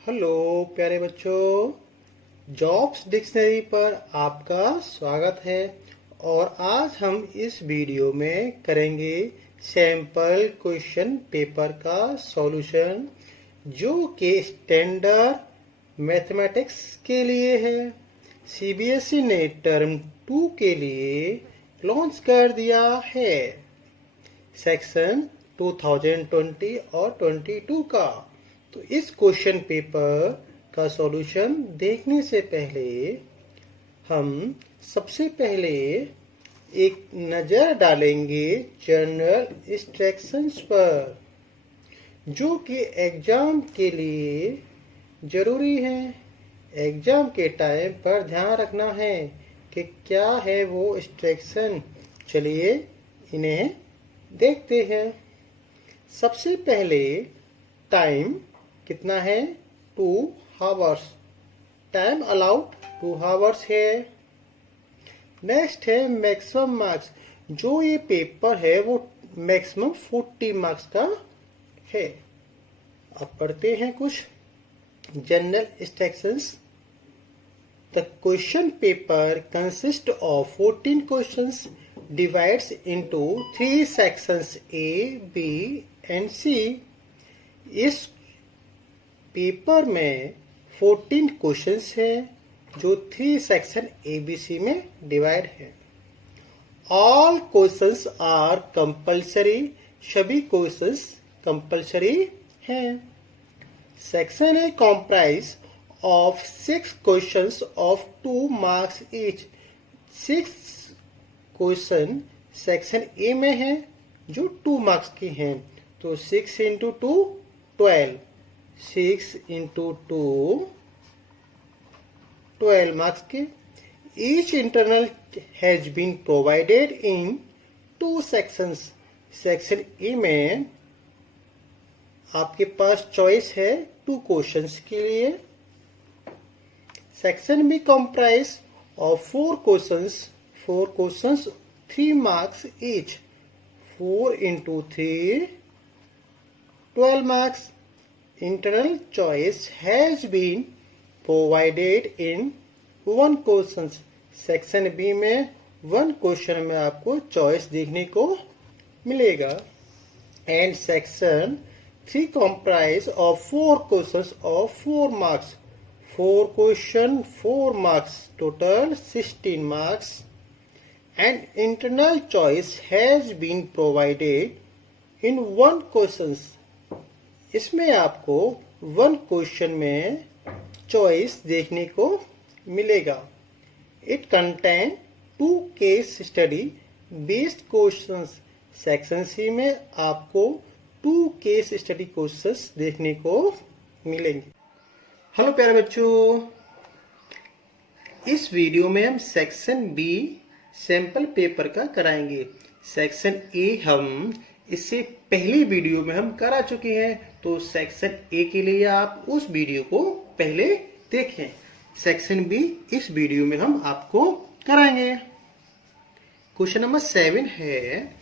Hello प्यारे बच्चों, jobs dictionary पर आपका स्वागत है। और आज हम इस वीडियो में करेंगे सैंपल क्वेश्चन पेपर का सॉल्यूशन, जो कि स्टैंडर्ड मैथमेटिक्स के लिए है। सीबीएसई ने टर्म 2 के लिए लॉन्च कर दिया है सेक्शन 2020 और 22 का। तो इस क्वेश्चन पेपर का सॉल्यूशन देखने से पहले हम सबसे पहले एक नज़र डालेंगे जनरल इंस्ट्रक्शंस पर, जो कि एग्जाम के लिए ज़रूरी है। एग्जाम के टाइम पर ध्यान रखना है कि क्या है वो इंस्ट्रक्शन। चलिए इन्हें देखते हैं। सबसे पहले टाइम कितना है? 2 आवर्स। टाइम अलाउड 2 आवर्स है। नेक्स्ट है मैक्सिमम मार्क्स। जो ये पेपर है वो मैक्सिमम 40 मार्क्स का है। अब पढ़ते हैं कुछ general instructions. The question paper consist of 14 questions divides into 3 sections A, B and C। इस पेपर में 14 क्वेश्चंस हैं जो 3 सेक्शन ABC में डिवाइड है। All questions are compulsory. सभी क्वेश्चंस कंपल्सरी हैं। सेक्शन है comprise of 6 questions of 2 marks each. 6 question section A में है जो 2 मार्क्स के हैं। तो 6 इंटू 2 12। 6 इंटू 2 12 मार्क्स के। Each internal has been provided in 2 sections. Section A में आपके पास चॉइस है 2 क्वेश्चंस के लिए। Section B comprise of 4 questions. 4 questions 3 marks each। 4 into 3 12 marks। Internal choice has been provided in 1 questions। Section B में 1 question में आपको choice देखने को मिलेगा। And section 3 comprise of 4 questions of 4 marks। 4 question 4 marks, total 16 marks। And internal choice has been provided in 1 questions। इसमें आपको 1 question में choice देखने को मिलेगा। It contain 2 case study based questions. Section C में आपको 2 केस स्टडी क्वेश्चंस देखने को मिलेंगे। हेलो प्यारे बच्चों, इस वीडियो में हम सेक्शन बी सैंपल पेपर का कराएंगे। सेक्शन ए हम इससे पहली वीडियो में हम करा चुके हैं, तो सेक्शन ए के लिए आप उस वीडियो को पहले देखें। सेक्शन बी इस वीडियो में हम आपको कराएंगे। क्वेश्चन नंबर 7 है,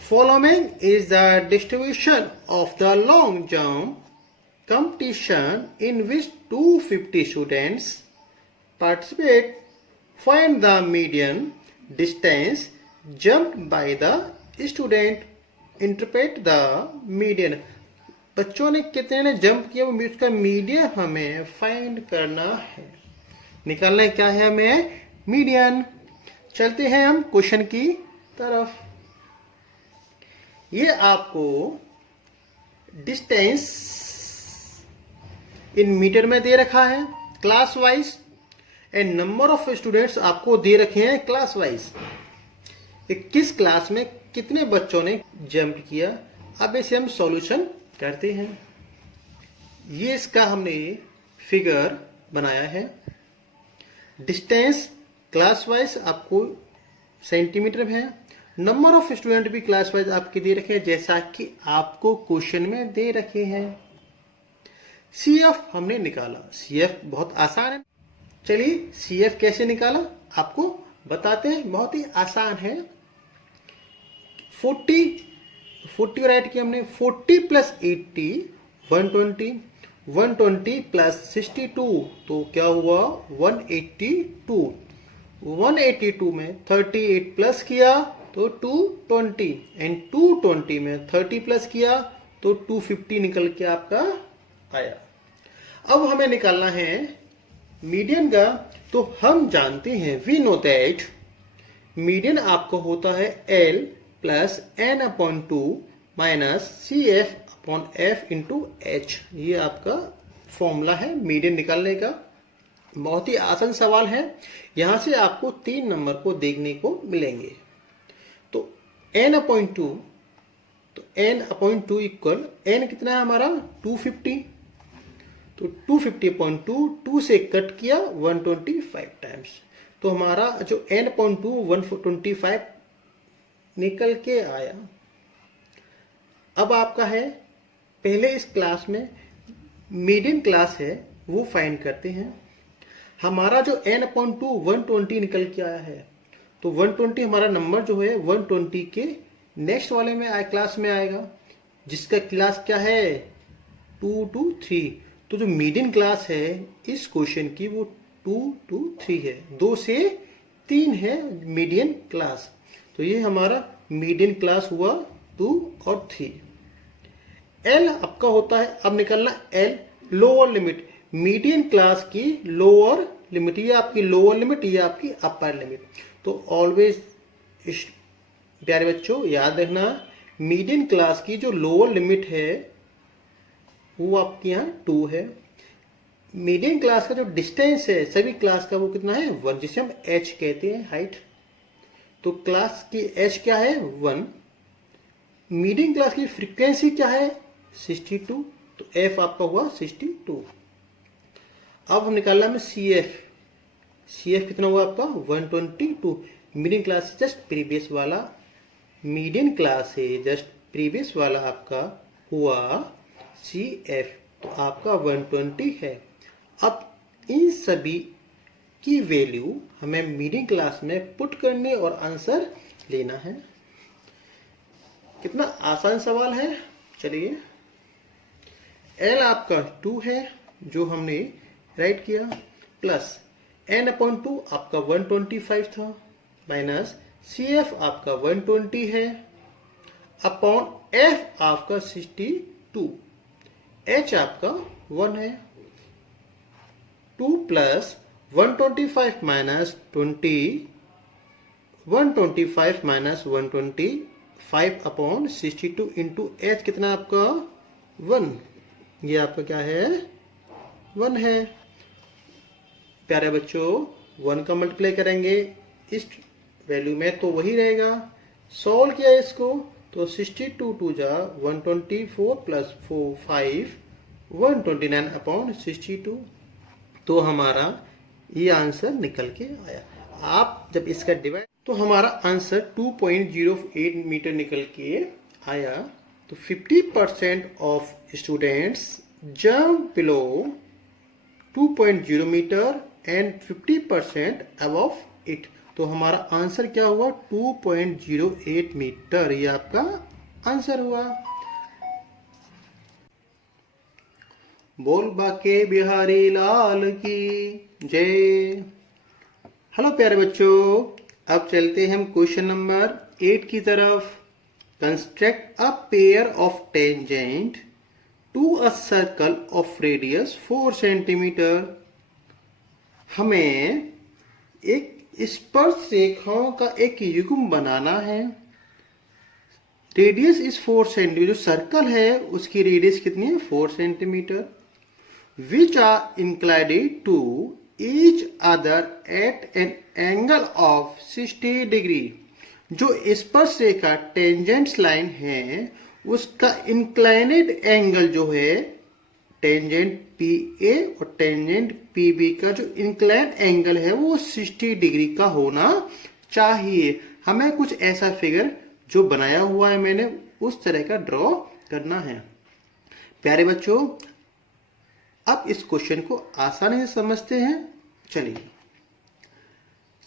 following is the distribution of the long jump competition in which 250 students participate। Find the median distance jumped by the student। Interpret the median। बच्चों ने कितने ने जंप किया वो उसका मीडियन हमें फाइंड करना है। निकालना है क्या है हमें? मीडियन। चलते हैं हम क्वेश्चन की तरफ। ये आपको डिस्टेंस इन मीटर में दे रखा है class wise, and number of students आपको दे रखे हैं क्लास वाइज। किस क्लास में कितने बच्चों ने जंप किया। अब इसे हम सॉल्यूशन करते हैं। ये इसका हमने फिगर बनाया है। डिस्टेंस क्लास वाइज आपको सेंटीमीटर में है। नंबर ऑफ स्टूडेंट भी क्लास वाइज आपके दे रखे हैं, जैसा कि आपको क्वेश्चन में दे रखे हैं। CF हमने निकाला। CF बहुत आसान है। चलिए CF कैसे निकाला आपको बताते हैं। बहुत ही आसान है। 40 राइट किया हमने। 40 प्लस 80 120। 120 प्लस 62 तो क्या हुआ 182। 182 में 38 प्लस किया तो 220 एंड 220 में 30 प्लस किया तो 250 निकल के आपका आया। अब हमें निकालना है मीडियन का। तो हम जानते हैं वी नो दैट मीडियन आपका होता है L plus n upon 2 minus CF upon F into H। ये आपका फॉर्मूला है मीडियन निकालने का। बहुत ही आसान सवाल है। यहां से आपको 3 नंबर को देखने को मिलेंगे। तो n अपॉन 2 तो n अपॉन 2 इक्वल n कितना है हमारा 250। तो 250.2 2 से कट किया 125 टाइम्स। तो हमारा जो n अपॉन 2 125 निकल के आया। अब आपका है पहले इस क्लास में मीडियन क्लास है वो फाइंड करते हैं। हमारा जो n अपॉन 2 120 निकल के आया है। तो 120 हमारा नंबर जो है 120 के नेक्स्ट वाले में क्लास में आएगा, जिसका क्लास क्या है 2 to 3। तो जो मीडियन क्लास है इस क्वेश्चन की वो 2 to 3 है, 2 से 3 है मीडियन क्लास। तो ये हमारा मीडियन क्लास हुआ 2 और 3। L आपका होता है, अब निकलना L lower limit, median class की लोअर लिमिट, ये आपकी लोअर लिमिट, ये आपकी अपर लिमिट। तो ऑलवेज प्यारे बच्चों याद रखना मीडियन क्लास की जो लोअर लिमिट है वो आपके यहाँ 2 है। मीडियन क्लास का जो डिस्टेंस है सभी क्लास का वो कितना है 1, जिसे हम h कहते हैं हाइट। तो क्लास की h क्या है 1। मीडियन क्लास की फ्रीक्वेंसी क्या है 62। तो f आपका हुआ 62। अब हम निकालना में CF कितना हुआ आपका 122। मीडियन क्लास से जस्ट प्रीवियस वाला, मीडियन क्लास से जस्ट प्रीवियस वाला आपका हुआ CF। तो आपका 120 है। अब इन सभी की वैल्यू हमें मीडियन क्लास में पुट करनी और आंसर लेना है। कितना आसान सवाल है। चलिए L आपका 2 है जो हमने राइट किया, प्लस n अपॉन 2 आपका 125 था, माइनस CF आपका 120 है, अपॉन F आपका 62, H आपका 1 है। 2 plus 125 minus 20, 125 minus 125 upon 62 into H कितना आपका 1। ये आपका क्या है 1 है। प्यारे बच्चों 1 का मल्टीप्लाई करेंगे इस वैल्यू में तो वही रहेगा। सॉल्व किया इसको तो 62 टू जा 124 प्लस 4 5 129 अपॉन 62। तो हमारा ये आंसर निकल के आया। आप जब इसका डिवाइड तो हमारा आंसर 2.08 मीटर निकल के आया। तो 50% of students jump below 2.0 metre and 50% above it. तो हमारा आंसर क्या हुआ 2.08 मीटर। ये आपका आंसर हुआ। बोल बाके बिहारी लाल की जय। हेलो प्यारे बच्चों, अब चलते हैं हम क्वेश्चन नंबर 8 की तरफ। Construct a pair of tangent to a circle of radius 4 centimetre. हमें एक स्पर्श रेखाओं का एक युग्म बनाना है। Radius is 4 centimetre. जो सर्कल है उसकी रेडियस कितनी है 4 centimetre. Which are inclined to each other at an angle of 60 degree. जो स्पर्श रेखा टेंजेंट्स लाइन है उसका इंक्लाइनेड एंगल जो है टेंजेंट PA और टेंजेंट PB का जो इंक्लाइन एंगल है वो 60 डिग्री का होना चाहिए। हमें कुछ ऐसा फिगर जो बनाया हुआ है मैंने उस तरह का ड्रॉ करना है। प्यारे बच्चों अब इस क्वेश्चन को आसानी से समझते हैं। चलिए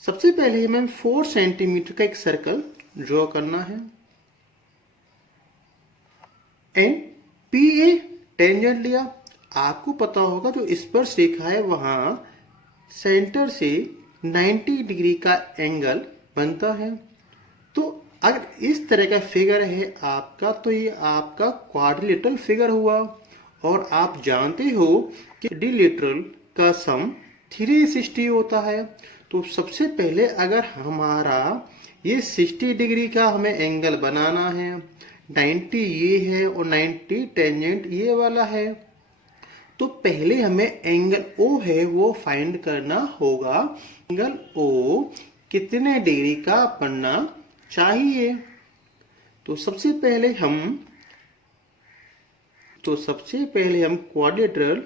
सबसे पहले हमें 4 सेंटीमीटर का एक सर्कल ड्रॉ करना है। एंड PA टेंजेंट लिया, आपको पता होगा जो स्पर्श रेखा है वहां सेंटर से 90 डिग्री का एंगल बनता है। तो अगर इस तरह का फिगर है आपका तो ये आपका क्वाड्रिलेटरल फिगर हुआ। और आप जानते हो कि क्वाड्रिलेटरल का सम 360 होता है। तो सबसे पहले अगर हमारा ये 60 डिग्री का हमें एंगल बनाना है, 90 ये है और 90 टेंजेंट ये वाला है, तो पहले हमें एंगल O है वो फाइंड करना होगा। एंगल O कितने डिग्री का बनना चाहिए? तो सबसे पहले हम क्वाड्रिलेटरल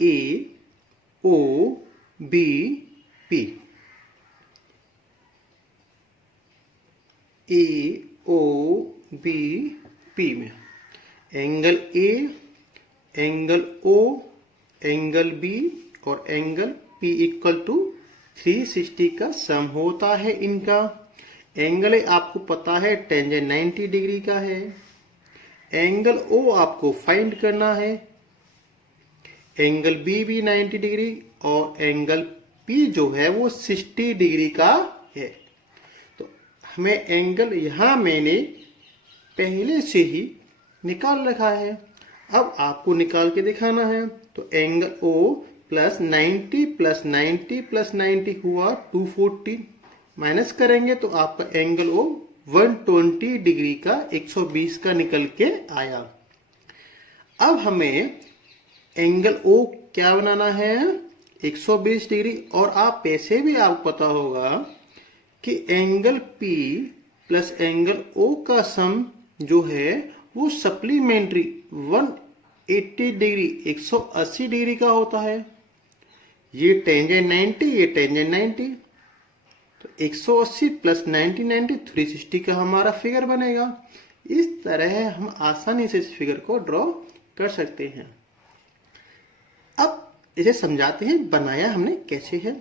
AOBP में angle A, angle O, angle B और एंगल P इक्वल टू 360 का सम होता है इनका। एंगल A आपको पता है टेंजेंट 90 डिग्री का है। एंगल O आपको फाइंड करना है। एंगल B भी 90 डिग्री और एंगल P जो है वो 60 डिग्री का है। तो हमें एंगल यहां मैंने पहले से ही निकाल रखा है, अब आपको निकाल के दिखाना है। तो angle O plus 90 plus 90 plus 90 हुआ 240, माइनस करेंगे तो आपका एंगल O 120 डिग्री का 120 का निकल के आया। अब हमें एंगल O क्या बनाना है? 120 डिग्री। और आप ऐसे भी आपको पता होगा कि angle P plus angle O का सम जो है वो सप्लीमेंट्री 180 डिग्री 180 डिग्री का होता है। ये टेंजेंट 90, ये टेंजेंट 90, तो 180 प्लस 90 90 360 का हमारा फिगर बनेगा। इस तरह हम आसानी से इस फिगर को ड्रॉ कर सकते हैं। अब इसे समझाते हैं बनाया हमने कैसे है।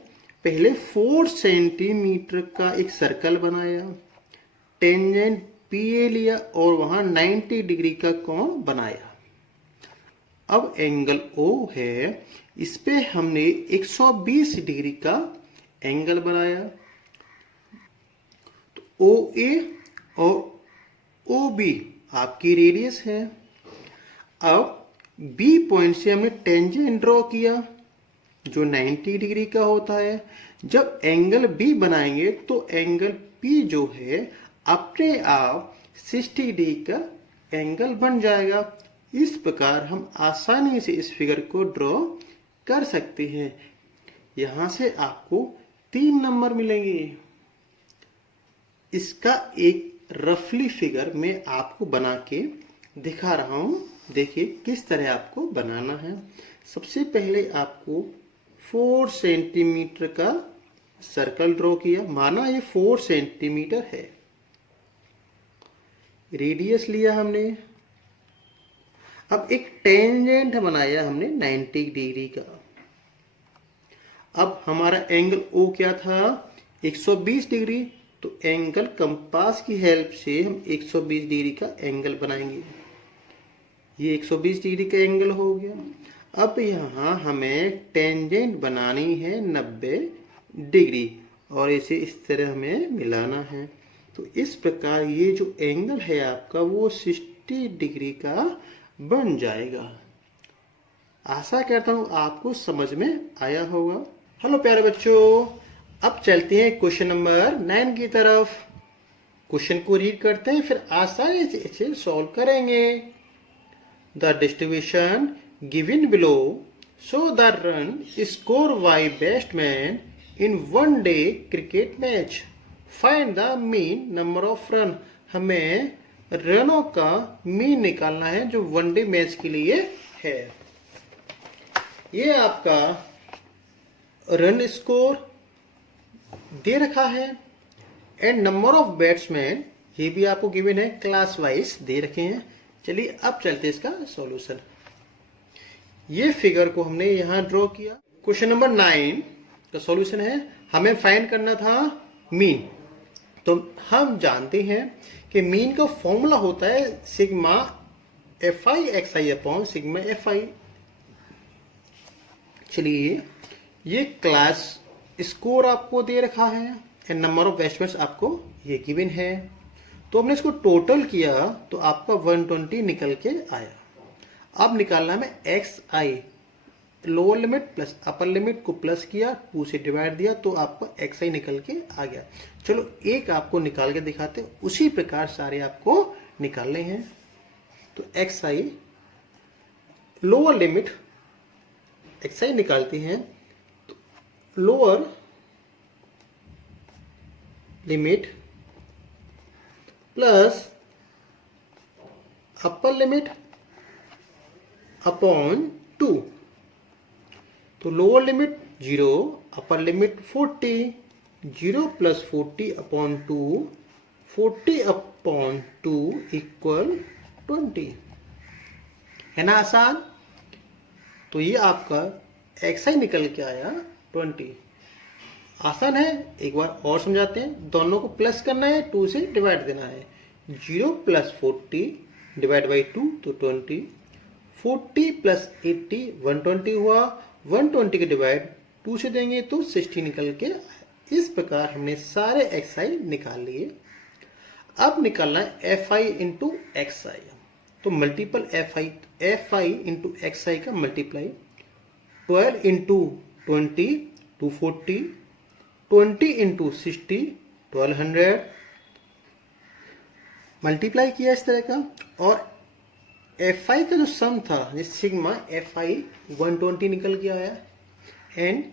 पहले 4 सेंटीमीटर का एक सर्कल बनाया, टेंजेंट PA लिया और वहां 90 डिग्री का कोण बनाया। अब एंगल O है, इस पे हमने 120 डिग्री का एंगल बनाया। तो OA और OB आपकी रेडियस है। अब B पॉइंट से हमने टेंजेंट ड्रॉ किया जो 90 डिग्री का होता है। जब एंगल B बनाएंगे तो एंगल P जो है अपने आप 60 डिग्री का एंगल बन जाएगा। इस प्रकार हम आसानी से इस फिगर को ड्रॉ कर सकते हैं। यहां से आपको 3 नंबर मिलेंगे। इसका एक रफली फिगर मैं आपको बना के दिखा रहा हूं, देखिए किस तरह आपको बनाना है। सबसे पहले आपको 4 सेंटीमीटर का सर्कल ड्रॉ किया, माना ये 4 सेंटीमीटर है। रेडियस लिया हमने। अब एक टेंजेंट बनाया हमने 90 डिग्री का। अब हमारा एंगल O क्या था? 120 डिग्री। तो एंगल कंपास की हेल्प से हम 120 डिग्री का एंगल बनाएंगे। ये 120 डिग्री का एंगल हो गया। अब यहाँ हमें टेंजेंट बनानी है 90 डिग्री और इसे इस तरह हमें मिलाना है। तो इस प्रकार ये जो एंगल है आपका वो 60 डिग्री का बन जाएगा। आशा करता हूं आपको समझ में आया होगा। हेलो प्यारे बच्चों, अब चलते हैं क्वेश्चन नंबर 9 की तरफ। क्वेश्चन को रीड करते हैं, फिर आसानी से इसे सॉल्व करेंगे। The distribution given below show the run score bye batsman in one day cricket match. Find the mean number of run. हमें रनों का मीन निकालना है जो वनडे मैच के लिए है। ये आपका रन स्कोर दे रखा है एंड नंबर ऑफ बैट्समैन ये भी आपको गिवन है, क्लास वाइज दे रखे हैं। चलिए अब चलते इसका सॉल्यूशन। ये फिगर को हमने यहां ड्रॉ किया। क्वेश्चन नंबर 9 का सॉल्यूशन है, हमें फाइंड करना था मीन। तो हम जानते हैं कि मीन का फॉर्मूला होता है sigma FI XI upon sigma FI। चलिए, ये क्लास स्कोर आपको दे रखा है एंड नंबर ऑफ बेस्टमेंट्स आपको ये गिवन है। तो हमने इसको टोटल किया तो आपका 120 निकल के आया। अब निकालना है X I, lower limit plus upper limit को प्लस किया, 2 से डिवाइड दिया तो आपको एक्स आई निकल के आ गया। चलो एक आपको निकाल के दिखाते, उसी प्रकार सारे आपको निकालने हैं। तो x I lower limit, x आई निकालते हैं तो lower limit plus upper limit upon 2। तो lower limit 0, upper limit 40, 0 plus 40 upon 2, 40 upon 2 equal 20। है ना आसान? तो ये आपका एक्स आई निकल के आया 20। आसान है, एक बार और समझाते हैं। दोनों को प्लस करना है, 2 से डिवाइड देना है। 0 प्लस 40 डिवाइड बाई 2 तो 20, 40 प्लस 80 120 हुआ, 120 के डिवाइड 2 से देंगे तो 60 निकल के आया। इस प्रकार हमने सारे एक्स आई निकाल लिए। अब निकालना है F I into X I. तो multiple F I into X I का मल्टीप्लाई 12 इंटू 20 240, 20 इंटू 60 1200 मल्टीप्लाई किया इस तरह का। और एफ आई का जो सम था सिग्मा एफ आई 120 निकल के आया and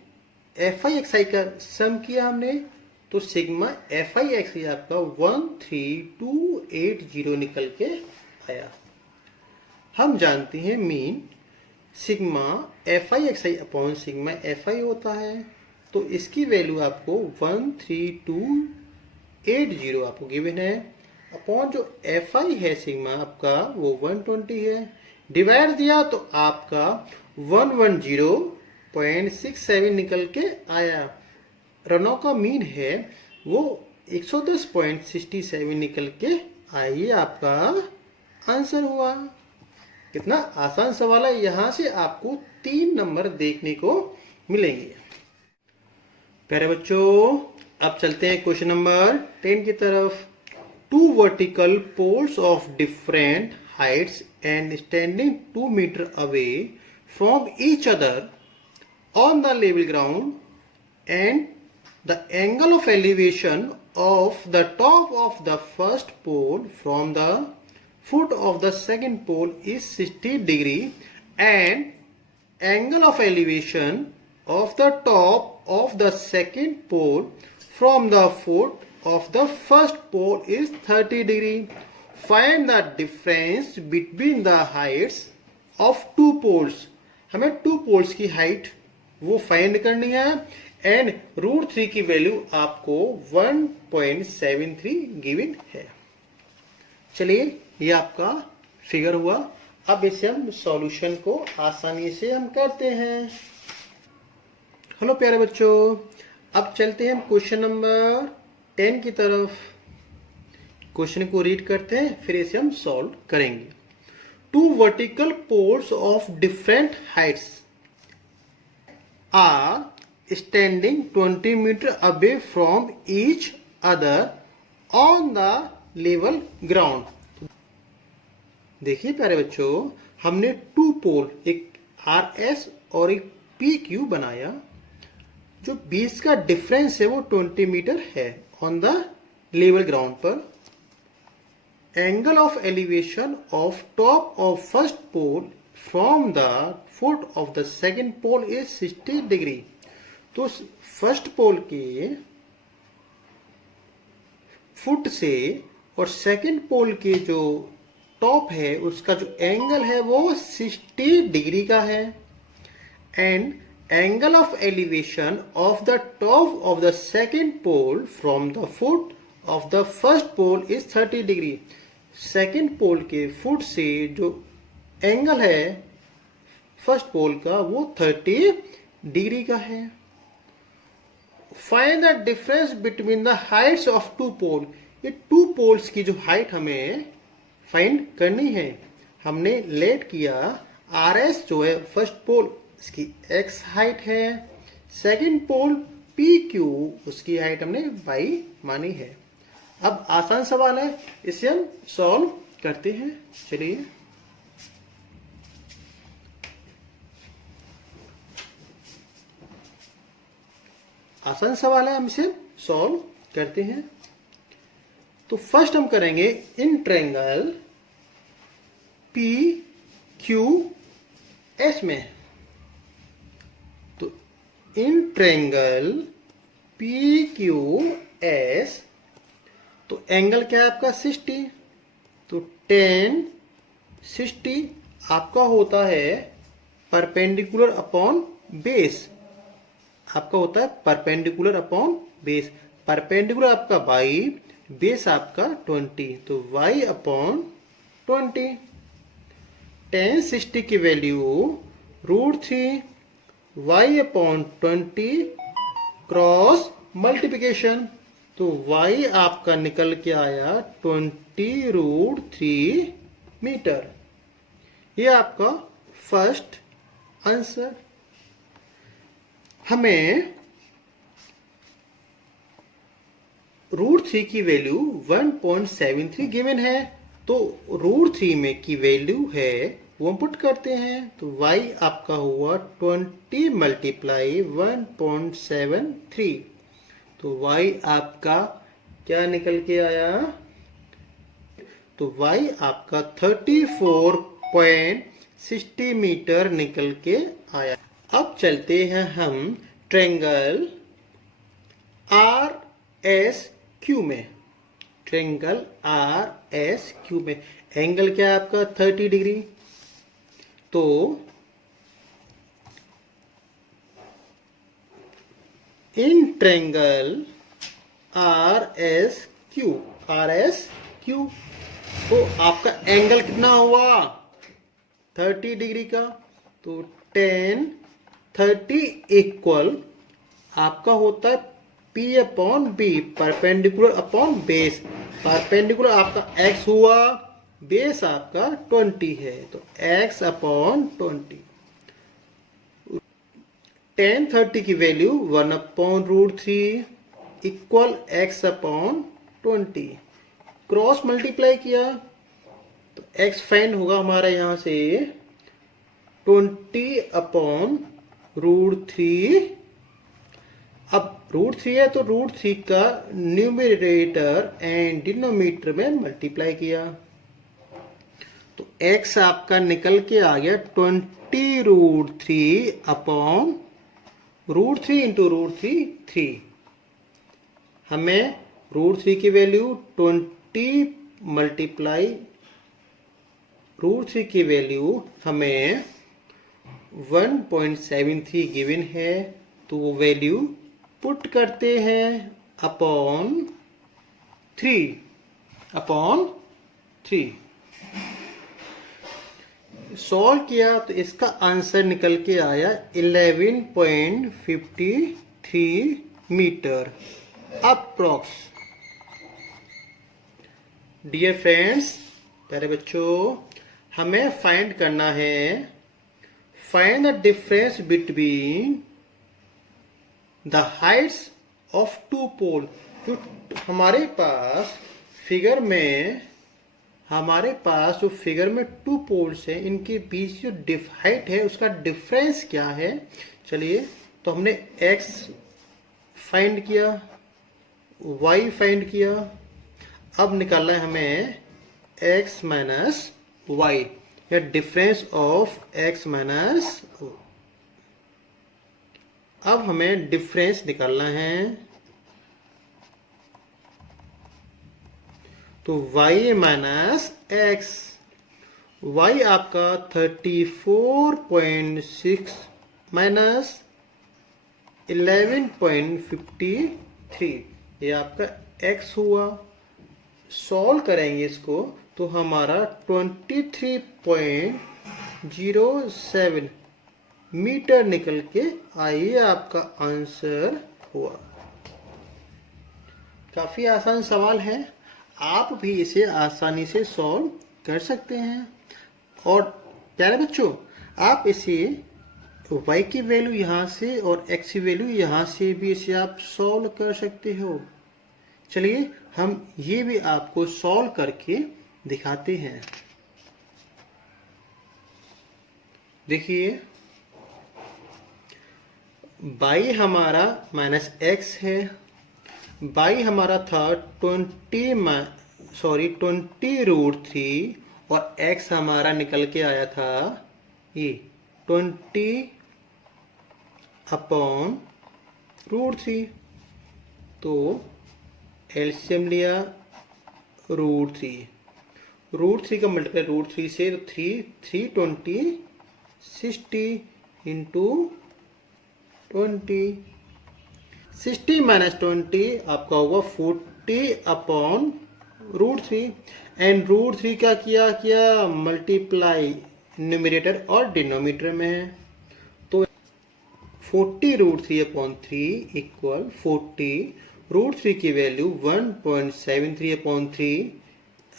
F I x I का सम किया हमने तो सिग्मा एफ आई एक्स आई आपका 13280 निकल के आया। हम जानते हैं mean sigma F I x I upon sigma F I होता है, तो इसकी वैल्यू आपको 13280 आपको गिवन है। अपॉन जो एफ आई है सिग्मा आपका वो 120 है, डिवाइड दिया तो आपका 110.67 निकल के आया। रनों का मीन है वो 110.67 निकल के आया। ये आपका आंसर हुआ। कितना आसान सवाल है। यहां से आपको 3 नंबर देखने को मिलेंगे। प्यारे बच्चों, अब चलते हैं क्वेश्चन नंबर 10 की तरफ। 2 vertical poles of different heights and standing 2 meters away from each other on the level ground and the angle of elevation of the top of the first pole from the foot of the second pole is 60 degree and angle of elevation of the top of the second pole from the foot of the first pole is 30 degree. Find the difference between the heights of 2 poles. हमें 2 poles की height वो find करनी है and √3 की value आपको 1.73 given है। चलिए, ये आपका फिगर हुआ। अब इसे हम सॉल्यूशन को आसानी से हम करते हैं। हेलो प्यारे बच्चों, अब चलते हैं हम क्वेश्चन नंबर 10 की तरफ। क्वेश्चन को रीड करते हैं, फिर इसे हम सॉल्व करेंगे। 2 vertical poles of different heights are standing 20 meters away from each other on the level ground. देखिए प्यारे बच्चों, हमने 2 पोल, एक RS और एक PQ बनाया। जो बीच का डिफरेंस है वो 20 मीटर है ऑन द लेवल ग्राउंड पर। Angle of elevation of top of first pole from the foot of the second pole is 60 degree. तो फर्स्ट पोल के फुट से और सेकेंड पोल के जो टॉप है उसका जो एंगल है वो 60 डिग्री का है and angle of elevation of the top of the second pole from the foot of the first pole is 30 degree. Second पोल के फुट से जो एंगल है फर्स्ट पोल का वो 30 डिग्री का है। Find the difference between the heights of 2 पोल। ये 2 poles की जो हाइट हमें फाइंड करनी है। हमने लेट किया RS जो है फर्स्ट पोल इसकी x हाइट है, सेकंड पोल PQ उसकी हाइट हमने y मानी है। अब आसान सवाल है, इसे हम सॉल्व करते हैं। चलिए आसान सवाल है, हम इसे सॉल्व करते हैं। तो फर्स्ट हम करेंगे इन ट्रायंगल PQS में। तो इन ट्रायंगल PQS, तो एंगल क्या है आपका 60, तो tan 60 आपका होता है परपेंडिकुलर अपॉन बेस, आपका होता है परपेंडिकुलर अपॉन बेस। परपेंडिकुलर आपका y, बेस आपका 20, तो y अपॉन 20। tan 60 की value √3 y upon 20 cross multiplication, तो y आपका निकल के आया 20√3 मीटर। ये आपका फर्स्ट आंसर। हमें √3 की वैल्यू 1.73 गिवन है, तो √3 में की वैल्यू है वो हम पुट करते हैं। तो y आपका हुआ 20 मल्टीप्लाई 1.73, तो y आपका क्या निकल के आया, तो y आपका 34.60 मीटर निकल के आया। अब चलते हैं हम ट्रायंगल RSQ में। ट्रायंगल RSQ में एंगल क्या है आपका 30 डिग्री। तो इन ट्रायंगल RSQ तो आपका एंगल कितना हुआ 30 डिग्री का, तो tan 30 इक्वल आपका होता है P upon B, perpendicular upon base. Perpendicular आपका x हुआ, बेस आपका 20 है, तो x अपॉन 20। tan 30 की value 1 upon √3 equal x upon 20। Cross multiply किया तो x फाइंड होगा हमारा यहां से 20 अपॉन √3। अब √3 है तो √3 का न्यूमरेटर एंड डिनोमिनेटर में मल्टीप्लाई किया, तो x आपका निकल के आ गया 20√3 अपॉन √3 इंटू √3 3। हमें √3 की वैल्यू 20 मल्टीप्लाई √3 की वैल्यू हमें 1.73 गिवन है, तो वो वैल्यू पुट करते हैं अपॉन 3 सॉल्व किया तो इसका आंसर निकल के आया 11.53 मीटर अप्रॉक्स। डियर फ्रेंड्स, प्यारे बच्चों, हमें फाइंड करना है, find the difference between the heights of two pole. जो हमारे पास फिगर में टू पोल्स है, इनके बीच जो हाइट है उसका डिफरेंस क्या है। चलिए, तो हमने x फाइंड किया, y फाइंड किया, अब निकालना है हमें x माइनस y, या डिफरेंस ऑफ x माइनस। अब हमें डिफरेंस निकालना है, तो y माइनस x, y आपका 34.6 माइनस 11.53, ये आपका x हुआ। सॉल्व करेंगे इसको तो हमारा 23.07 मीटर निकल के आइए, आपका आंसर हुआ। काफी आसान सवाल है, आप भी इसे आसानी से सॉल्व कर सकते हैं। और प्यारे बच्चों, आप इसे y की वैल्यू यहाँ से और x की वैल्यू यहाँ से भी इसे आप सॉल्व कर सकते हो। चलिए हम ये भी आपको सॉल्व करके दिखाते हैं। देखिए y हमारा -x है, y हमारा था 20√3 और x हमारा निकल के आया था ये 20/√3। तो एलसीएम लिया √3 का मल्टीप्लाई √3 से, तो 3 60 इंटू 20, 60 - 20 आपका होगा 40/√3। एंड √3 का किया मल्टीप्लाई न्यूमरेटर और डिनोमिनेटर में है, तो 40√3/3 इक्वल 40। √3 की वैल्यू 1.73/3।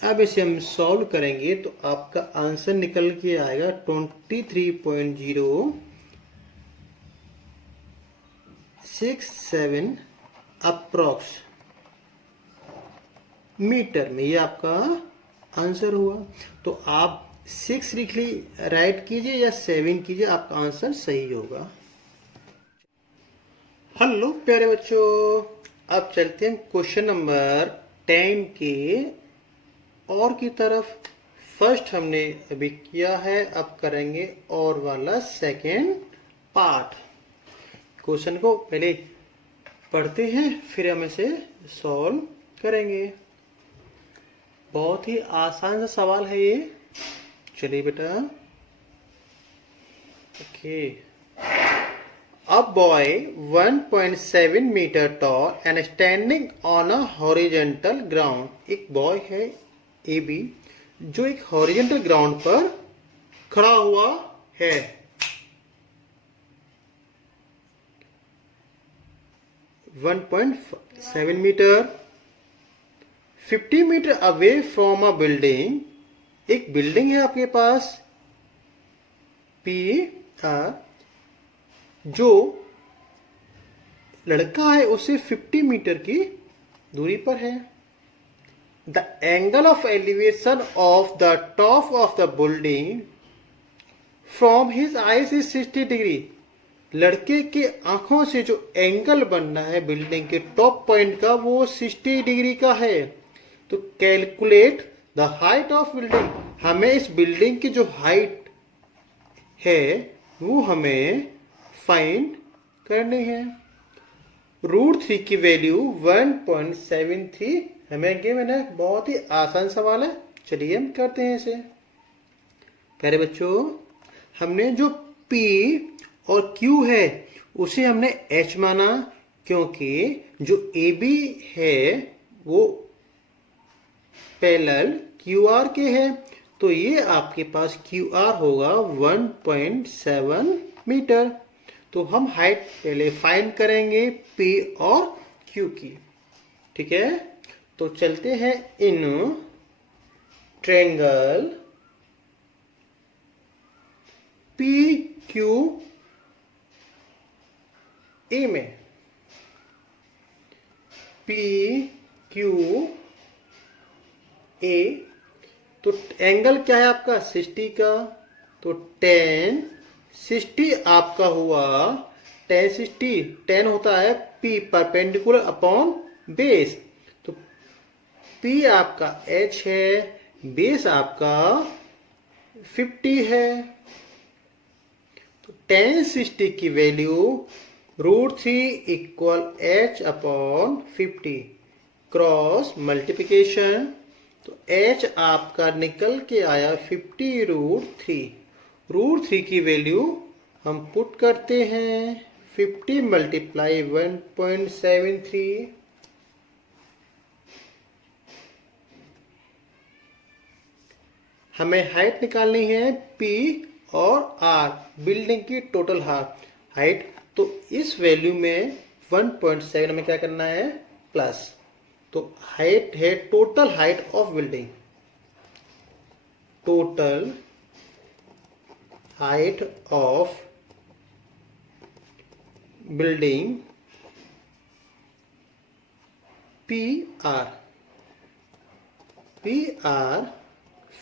अब इसे हम सॉल्व करेंगे तो आपका आंसर निकल के आएगा 23.067 अप्रॉक्स मीटर में, ये आपका आंसर हुआ। तो आप 6 लिख ली, राइट कीजिए या 7 कीजिए, आपका आंसर सही होगा। हेलो प्यारे बच्चों, अब चलते हैं क्वेश्चन नंबर 10 के और की तरफ। फर्स्ट हमने अभी किया है, अब करेंगे और वाला सेकेंड पार्ट। क्वेश्चन को पहले पढ़ते हैं, फिर हम इसे सॉल्व करेंगे। बहुत ही आसान सा सवाल है ये। चलिए बेटा। Okay. A boy 1.7 meter tall and standing on a horizontal ground. एक बॉय है AB जो एक हॉरिजॉन्टल ग्राउंड पर खड़ा हुआ है। 1.7 metre, 50 metre away from a building. एक बिल्डिंग है आपके पास P R, जो लड़का है उससे 50 मीटर की दूरी पर है। The angle of elevation of the top of the building from his eyes is 60 degree. लड़के के आंखों से जो एंगल बनना है बिल्डिंग के टॉप पॉइंट का, वो 60 डिग्री का है। तो calculate the height of building. हमें इस बिल्डिंग की जो हाइट है वो हमें फाइंड करनी है। √3 की वैल्यू 1.73 हमें गिवन है। बहुत ही आसान सवाल है, चलिए हम करते हैं इसे। प्यारे बच्चों, हमने जो P और Q है उसे हमने H माना, क्योंकि जो AB है वो पैरेलल QR के है। तो ये आपके पास QR होगा 1.7 मीटर। तो हम हाइट पहले फाइंड करेंगे P और Q की, ठीक है। तो चलते हैं इन ट्रायंगल PQA में। PQA, तो एंगल क्या है आपका 60 का, तो 10 60 आपका हुआ 10 60। 10 होता है P परपेंडिकुलर अपॉन बेस। तो P आपका H है, बेस आपका 50 है। तो 10 60 की value √3 equal H upon 50, cross multiplication. तो H आपका निकल के आया 50√3। √3 की वैल्यू हम पुट करते हैं, 50 मल्टीप्लाई 1.73। हमें हाइट निकालनी है P और R, बिल्डिंग की टोटल हाइट। तो इस वैल्यू में 1.7 हमें क्या करना है, प्लस। तो हाइट है total height of building, total height of building PR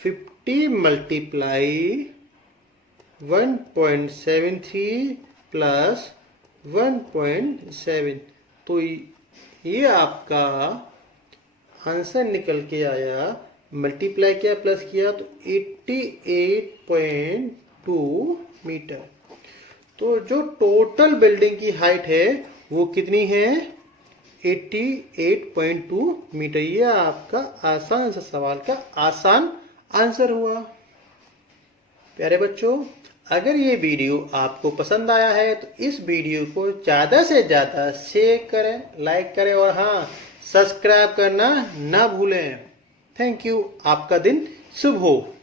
50 multiply 1.73 plus 1.7, तो ये आपका आंसर निकल के आया। मल्टीप्लाई किया प्लस किया तो 88.2 मीटर। तो जो टोटल बिल्डिंग की हाइट है वो कितनी है? 88.2 मीटर। ये आपका आसान सा सवाल का आसान आंसर हुआ। प्यारे बच्चों, अगर ये वीडियो आपको पसंद आया है तो इस वीडियो को ज़्यादा से ज़्यादा शेयर करें, लाइक करें और हाँ, सब्सक्राइब करना ना भूलें। Thank you. आपका दिन शुभ हो।